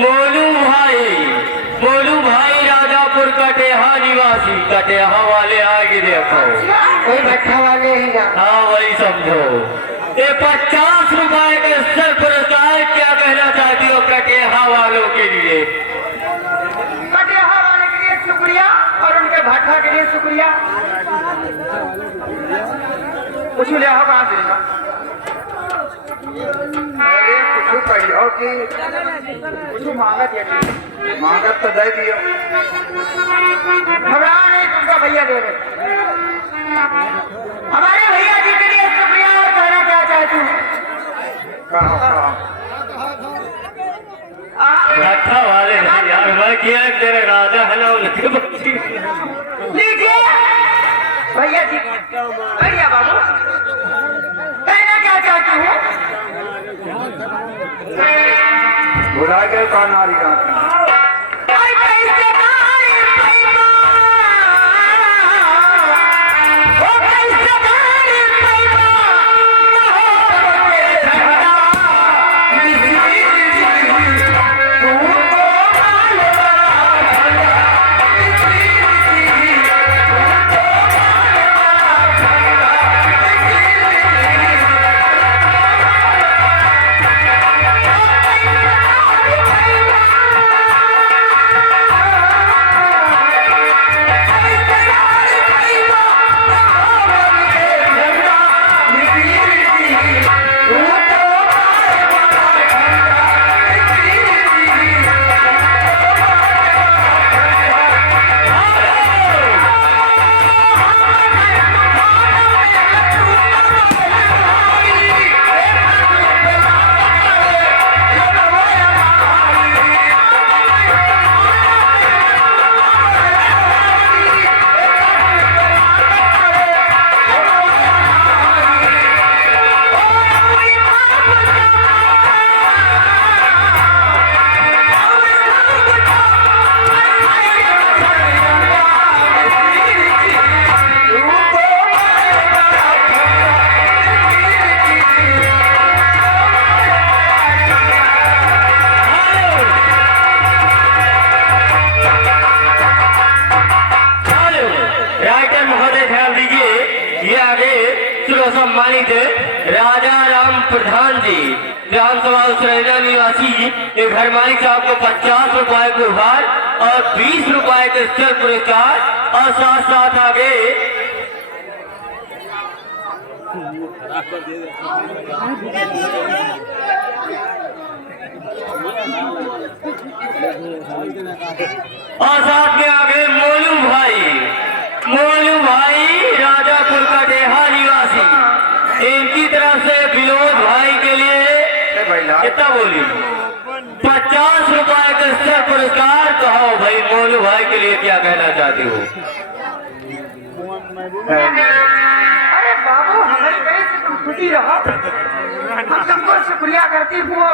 मोलू भाई राजापुर कटेहा निवासी, कटेहा वाले आगे देखो, कोई भट्ठा वाले ही ना। हाँ वही समझो। ये 50 रुपए का स्तर पुरस्कार क्या कहना चाहती हो कटेहा वालों के लिए? कटेहा वाले के लिए शुक्रिया और उनके भट्ठा के लिए शुक्रिया। कुछ लिया होगा देगा। अरे कुछ कहियो कि कुछ मांगा दिया मांगत तो दे दियो। घबरा नहीं, तुमका भैया दे रहे। हमारे भैया जी के लिए शुक्रिया और कहना क्या चाहती हूँ। कहो भट्ठा वाले नहीं यार, मैं किया तेरे राजा है ना उनके बच्ची। लीजिए भैया जी, भैया बाबू कहना क्या चाहती हूँ। बुला के कौन नारी का सम्मानित राजा राम प्रधान जी, ग्राम सभा उसरैना निवासी, ये घर मालिक साहब को 50 रुपए के उपहार और 20 रुपए के स्तर पुरस्कार और साथ साथ आगे और साथ में आगे मोलू भाई राजापुर का डेहा निवासी, इनकी तरफ से विनोद भाई के लिए कितना बोली 50 रुपए का स्तर पुरस्कार। कहो भाई मोलू भाई के लिए क्या कहना चाहती हो? अरे बाबू हमारी वजह से तुम खुशी रहो, हम तुमको शुक्रिया करती हूँ।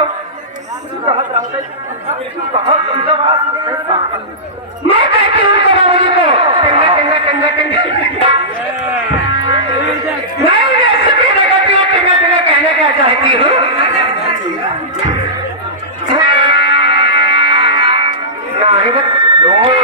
मैं कहती हूँ बाबू जी को टंगा टंगा टंगा टंगा मैं शुक्रिया करती हूँ। टंगा टंगा कहना क्या चाहती हूँ। नहीं